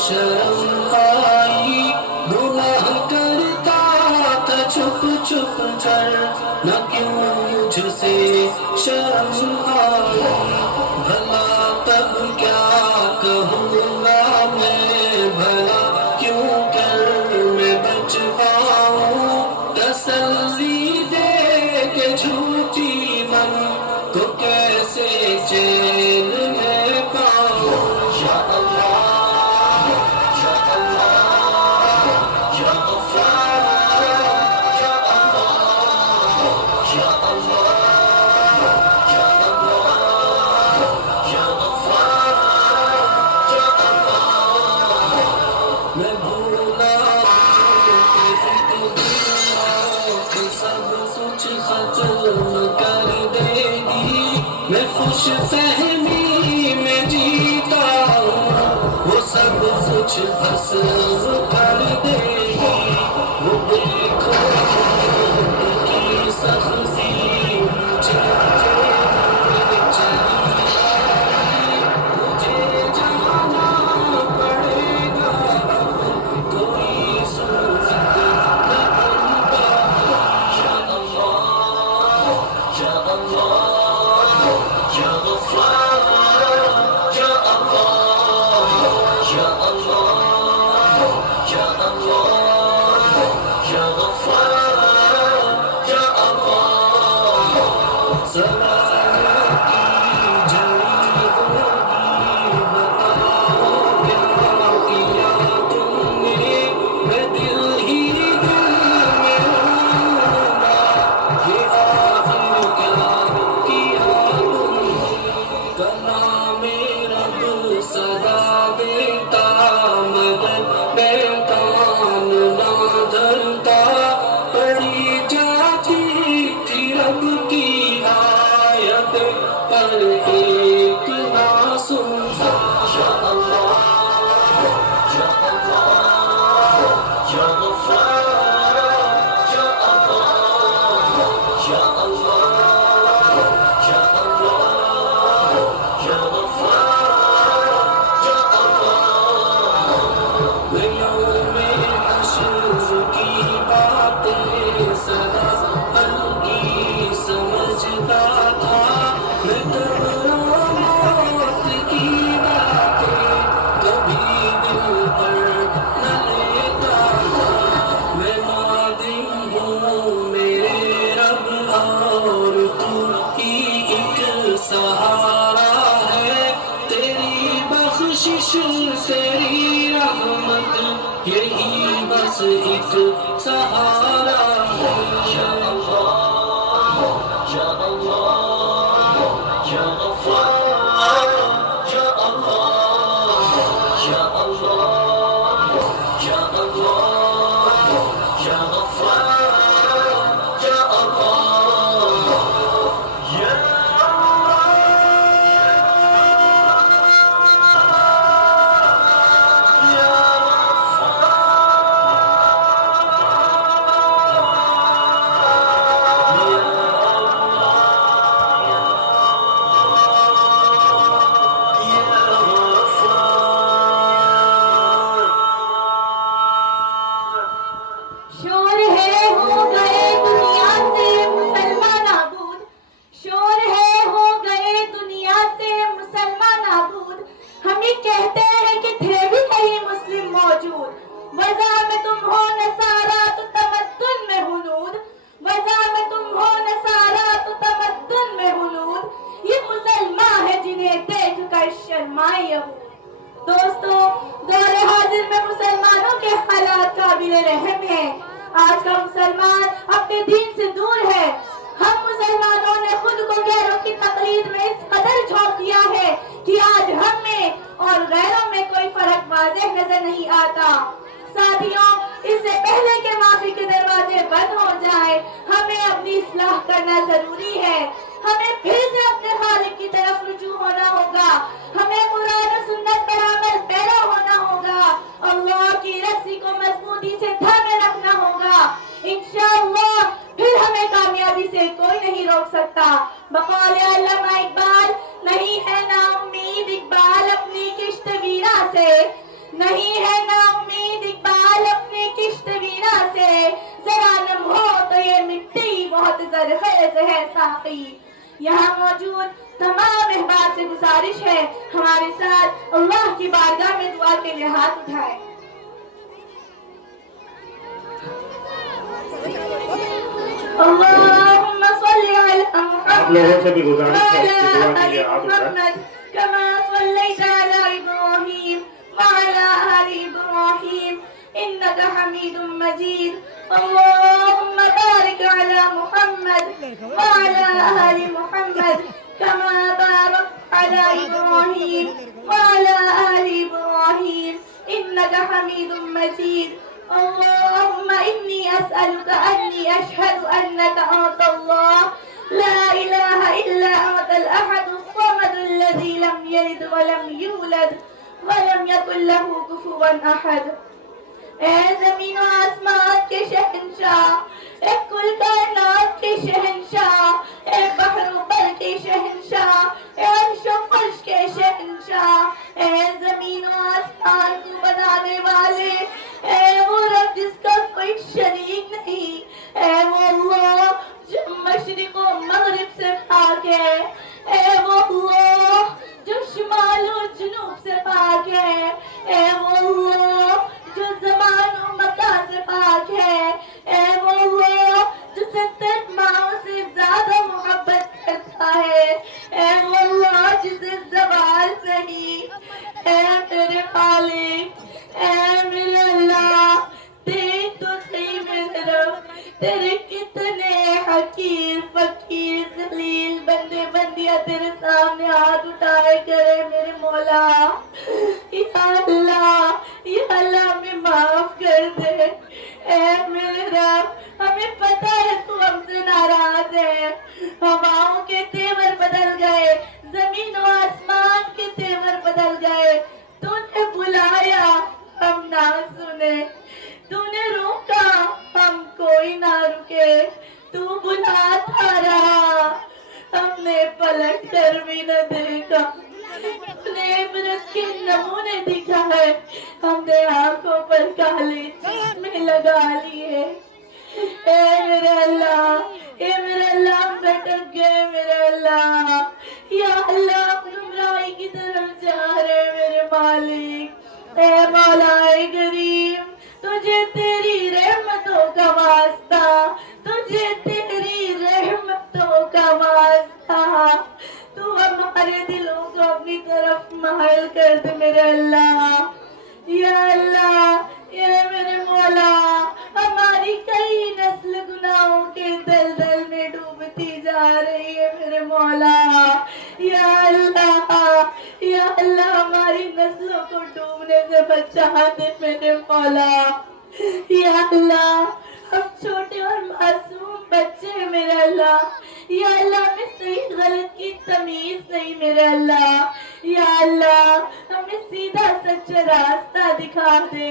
शर्म आई गुनाह करता था छुप छुप कर न क्यों मुझसे शर्म आई भला तब क्या कहूँगा मैं भला क्यों कर मैं बच पाऊँ तसल्ली दे के झूठी मन को कैसे चैन में पाऊँ या अल्लाह मैं खुश फहमी में जीता हूँ वो सब कुछ बस कर देगी वो देखो की सख्ती मुझे चली आई मुझे जाना पड़ेगा कोई सूरत न बन पाई या अल्लाह या अल्लाह Ya Ghaffar, Ya Allah, Ya Allah, Ya Allah, Ya Ghaffar, Ya Allah. ज़माने की जली होगी बताओ क्या किया तुमने मैं दिल ही दिल में होऊंगा ये आखिर क्या किया सदा देता मगर मैं कान ना धरता पड़ी जाती थी रब की आयत पर एक ना सुनता या अल्लाह या अल्लाह या गफ्फार या अल्लाह या अल्लाह या अल्लाह या गफ्फार की बातें सदा हल्की समझता था मैं मौत की बातें कभी दिल पर न लेता था मैं नादिम हूँ मेरे रब और तू ही एक सहारा है तेरी बख्शिश तेरी रहमत यही बस एक सहारा है या अल्लाह या अल्लाह या गफ्फार या अल्लाह या अल्लाह या अल्लाह या गफ्फार या अल्लाह या तेरे दीन से दूर है। हम मुसलमानों ने खुद को गैरों की तकलीद में इस कदर झोंक दिया है कि आज हम में और गैरों में कोई फर्क वाज़ेह नजर नहीं आता। साथियों, इससे पहले कि माफी के दरवाजे बंद हो जाए, हमें अपनी इस्लाह करना जरूरी है। हमें फिर से अपने खालिक की तरफ रुजू होना होगा। हमें कुरान और सुन्नत पर अमल पैरा होना होगा। अल्लाह की रस्सी को मजबूती से थामे रखना होगा। इंशाअल्लाह फिर हमें कामयाबी से कोई नहीं रोक सकता। बकौल अल्लामा इकबाल, नहीं है ना उम्मीद इकबाल अपनी किश्त वीरा से, नहीं है ना उम्मीद इकबाल अपनी किश्त वीरा से, जरा नम हो तो ये मिट्टी बहुत जरखेज है साकी। यहाँ मौजूद तमाम अहबाब से गुजारिश है, हमारे साथ अल्लाह की बारगाह में दुआ के लिए हाथ उठाए। अल्लाहुम्मा सल्ली अला आप लोगों से भी गुजारिश है कि दुआ के लिए हाथ उठाएं। कमा सल्लैता अला इब्राहीम व अला आलि इब्राहीम इन्नका हमीदुम मजीद। अल्लाहुम्मा बारिक अला मुहम्मद व अला आलि मुहम्मद कमा बारकता अला इब्राहीम व अला आलि इब्राहीम इन्नका हमीदुम मजीद। اللهم إني أسألك أني أشهد أنك أنت الله لا إله إلا أنت الأحد الصمد الذي لم يلد ولم يولد ولم يكن له كفوا أحد। ऐ ज़मीन और आसमान के शहंशाह, ऐ कुल कायनात के शहंशाह, ऐ बहर बर के शहंशाह, ऐ अर्श और फर्श के शहंशाह, ऐ ज़मीन और आसमान को बनाने वाले, ऐ वो रब जिसका कोई शरीक नहीं, ऐ वो अल्लाह जो मशरिक और मगरिब से पाक है, ऐ वो अल्लाह जो शुमाल और जुनूब से पाक है, ऐ वो अल्लाह जो ज़मान और मकान से पाक है, ऐ वो अल्लाह जो 70 माओं से ज्यादा मोहब्बत करता है, ऐ वो अल्लाह जिसे ज़बान नहीं, ऐ मेरे मालिक, ऐ मेरे अल्लाह, देख तो सही मेरे रब, तेरे कितने हकीर फकीर जलील बंदे बंदियां तेरे सामने हाथ उठाए करे मेरे मौला। या अल्लाह हमें माफ कर दे। ऐ मेरे रब, हमें पता है तू हमसे नाराज है। हवाओं के तेवर बदल गए, जमीन और आसमान के तेवर बदल गए। तूने बुलाया हम ना सुने, तूने रोका हम कोई ना रुके, तू बुलाता रहा हमने पलट कर भी न देखा। तूने इबरत के नमूने दिखा है, हमने आंखों पर काले चश्मे लगा लिए। ए मेरे अल्लाह, ए मेरे अल्लाह, हम भटक गए मेरे अल्लाह। या अल्लाह, हम गुमराही की तरफ जा रहे मेरे मालिक। ए मौलाए करीम, तुझे तेरी रहमतों का वास्ता, तुझे तेरी रहमतों का वास्ता, तू हमारे दिलों को अपनी तरफ महल कर दे मेरे अल्लाह। या अल्लाह, या मेरे मौला, हमारी कई नस्ल गुनाहों के दलदल में डूबती जा रही है मेरे मौला। या अल्लाह, हमारी नस्लों को डूबने से बचा दे मेरे मौला। या अल्लाह, हम छोटे और मासूम बच्चे मेरे अल्लाह। या अल्लाह, हमें सही गलत की तमीज नहीं मेरे अल्लाह। या अल्लाह, हमें सीधा सच्चा रास्ता दिखा दे।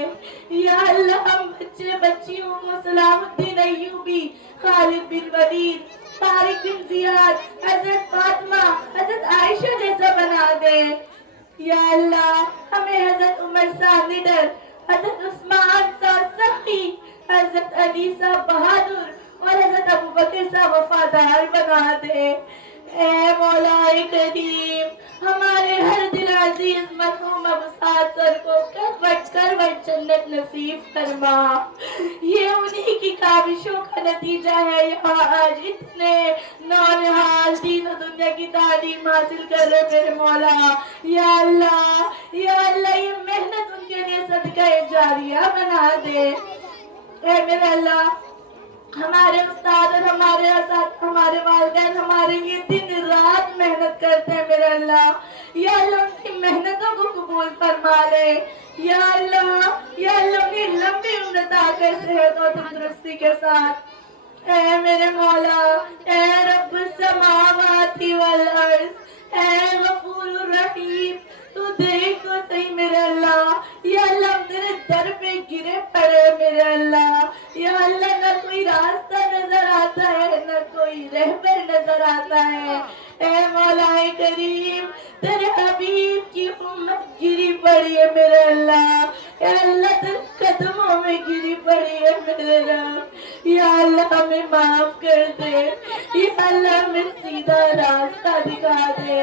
या अल्लाह, हम बच्चे बच्चियों को सलामुद्दीन अय्यूबी, खालिद बिन वलीद, तारिक बिन जियाद, हजरत फातिमा, हजरत आयशा जैसा बना दे। या अल्लाह, हमें हजरत उमर साहब निडर, हजरत उस्मान साहब सखी, हजरत अली साहब बहादुर और हजरत अबू बकर साहब वफादार बना दे। ए मौलाए करीम, हमारे हर दिल अजीज मरहूम अबू साद सर को करवट जन्नत नसीब फरमा। ये उन्हीं की काविशों का नतीजा है, यहाँ आज इतने नौनिहाल दीन और दुनिया की तालीम हासिल कर रहे मेरे मौला। या अल्लाह, ये मेहनत उनके लिए सदका जारिया बना दे। ए मेरे अल्लाह, हमारे उस्ताद हमारे वालिदैन हमारे लिए दिन रात मेहनत करते हैं मेरे अल्लाह, या अल्लाह उनकी मेहनतों को कबूल फरमा ले। या अल्लाह उन्हें लंबी उम्र अता कर, सेहत और तंदुरुस्ती के साथ। ऐ मेरे मौला, ऐ रब्ब समावाति वल अर्ज़, ऐ गफूरुर रहीम, तू देख तो सही मेरे अल्लाह। या अल्लाह तेरे दर पे गिरे पड़े मेरे अल्लाह। या अल्लाह ना कोई रास्ता नजर आता है, ना कोई रहबर नजर आता है। ऐ मौलाए करीम, तेरे हबीब की उम्मत गिरी पड़ी है मेरे अल्लाह। या अल्लाह तेरे कदमों में गिरी पड़ी है मेरे रब। या अल्लाह हमें माफ कर दे, या अल्लाह हमें सीधा रास्ता दिखा दे।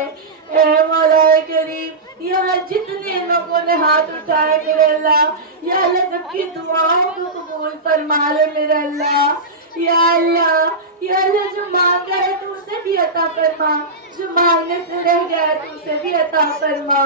ऐ मौलाए करीम, यहाँ जितने लोगों ने हाथ उठाए मेरे अल्लाह, या अल्लाह सबकी दुआओं को कबूल फरमा ले मेरे अल्लाह। या अल्लाह जो मांगा है तू उसे भी अता फरमा, जो मांगने से रह गया है तू उसे भी अता फरमा।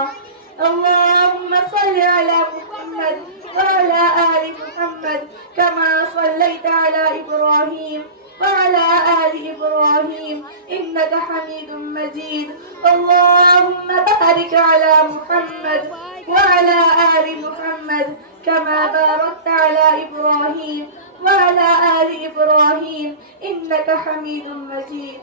अल्लाहुम्मा सल्ली अला मुहम्मद व अला आलि मुहम्मद कमा सल्लैता अला इब्राहीम وعلى آل إبراهيم إنك حميد مجيد. اللهم بارك على محمد وعلى آل محمد كما باركت على إبراهيم وعلى آل إبراهيم إنك حميد مجيد.